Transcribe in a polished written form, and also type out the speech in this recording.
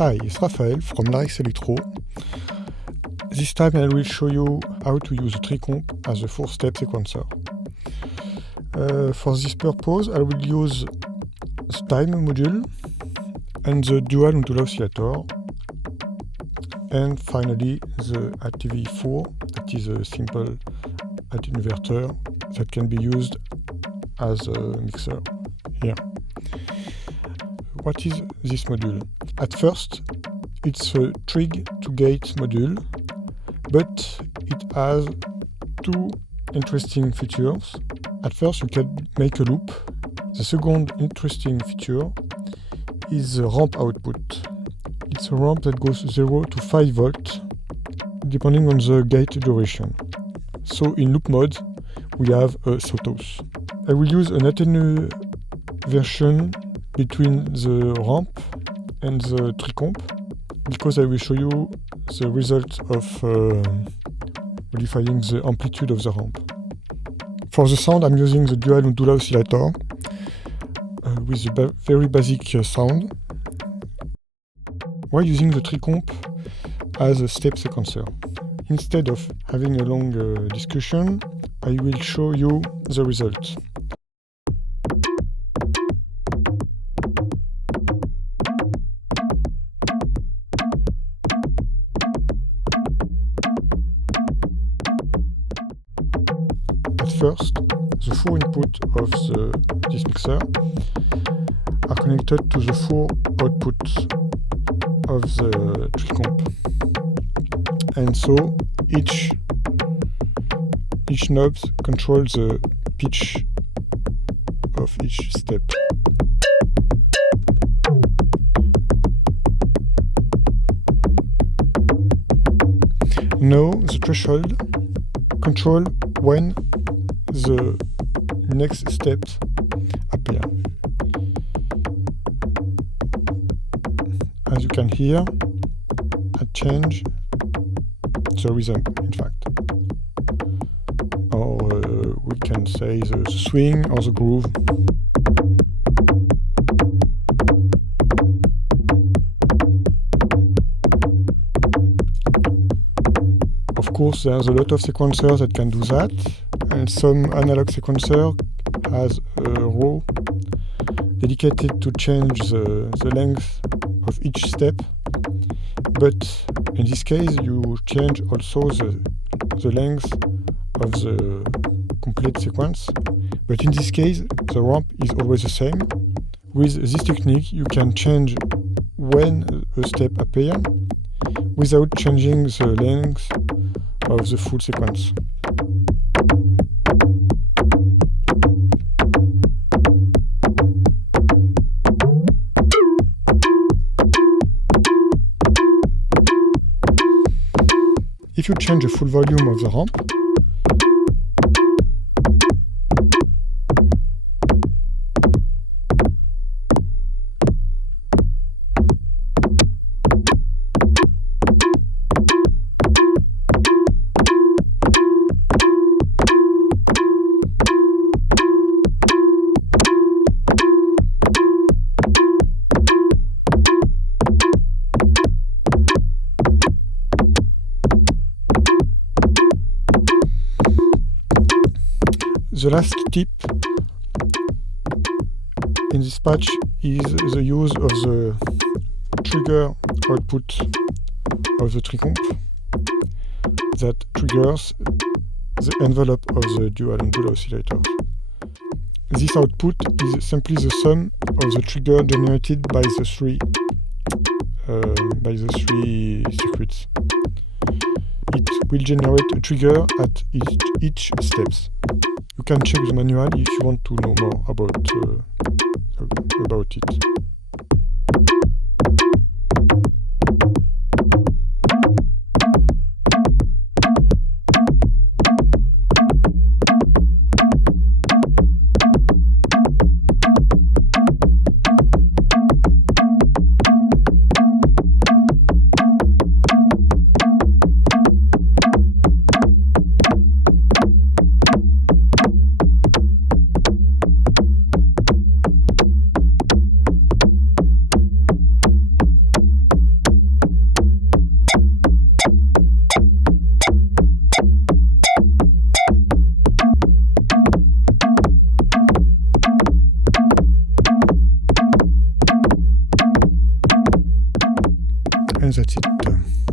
Hi, it's Raphael from Larix Electro. This time I will show you how to use TRICOMP as a 4-step sequencer. For this purpose I will use the time module and the DULA UNDULA oscillator, and finally the ATV4, that is a simple inverter that can be used as a mixer here. What is this module? At first, it's a trig to gate module, but it has two interesting features. At first, you can make a loop. The second interesting feature is the ramp output. It's a ramp that goes 0 to 5 volts, depending on the gate duration. So in loop mode, we have a sawtooth. I will use an attenuation version between the ramp and the TRICOMP, because I will show you the result of modifying the amplitude of the ramp. For the sound, I'm using the DULA UNDULA oscillator with a very basic sound, while using the TRICOMP as a step sequencer. Instead of having a long discussion, I will show you the result. First, the 4 inputs of this mixer are connected to the 4 outputs of the TRICOMP, and so each knob controls the pitch of each step. Now the threshold controls when the next steps appear. As you can hear, I change the rhythm, in fact, or we can say the swing or the groove. Of course, there's a lot of sequencers that can do that, and some analog sequencer has a row dedicated to change the length of each step, but in this case you change also the length of the complete sequence, but in this case the ramp is always the same. With this technique you can change when a step appears without changing the length of the full sequence. If you change the full volume of the ramp, the last tip in this patch is the use of the trigger output of the TRICOMP that triggers the envelope of the DULA UNDULA oscillator. This output is simply the sum of the trigger generated by the three circuits. It will generate a trigger at each steps. You can check the manual if you want to know more about it. and that's it.